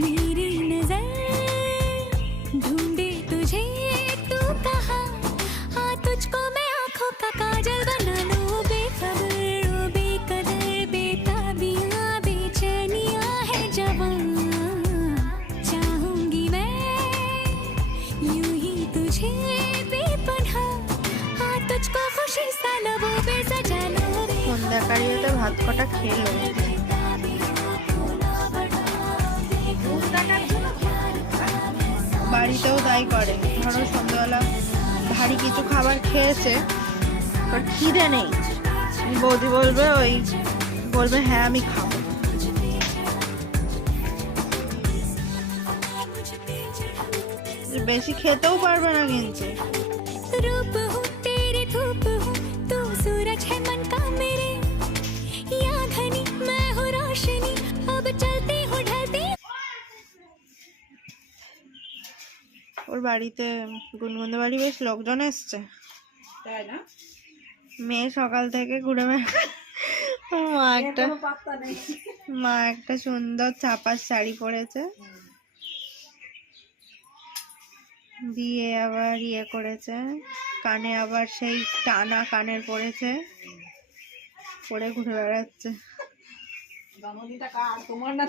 मेरी नजर ढूंढे तुझे तू कहाँ, हाँ तुझको मैं आंखों का काजल बना लूं। बेखबर ओ बेकदर बेताबियां बेचैनियां है जवां, चाहूंगी मैं यूं ही तुझे बेपनाह, हाँ तुझको खुशी सा लबों पे सजा लूं। সন্ধ্যাকারিতে ভাত কটা খেলো। বাড়িতেও তাই করে, ধরো সন্ধ্যাবেলা ভারী কিছু খাবার খেয়েছে, বাট খিদে নেই, বৌদি বলবে বলবে হ্যাঁ আমি খাবো। বেশি খেতেও পারবে না কিন্তু। रूप हूँ तेरे धूप हूँ तू सूरज है मन का मेरे, या घनी मैं हूँ रोशनी अब चलती हूँ ढलती। ওর বাড়িতে গুনগুনদের বাড়ি বেশ লোকজন এসছে, তাই না? মেয়ে সকাল থেকে ঘুরে মা একটা সুন্দর চাপার শাড়ি পরেছে, দিয়ে আবার ইয়ে করেছে, কানে আবার সেই টানা কানের পরেছে, পরে ঘুরে বেড়াচ্ছে। জন্মদিনটা কার, তোমার না?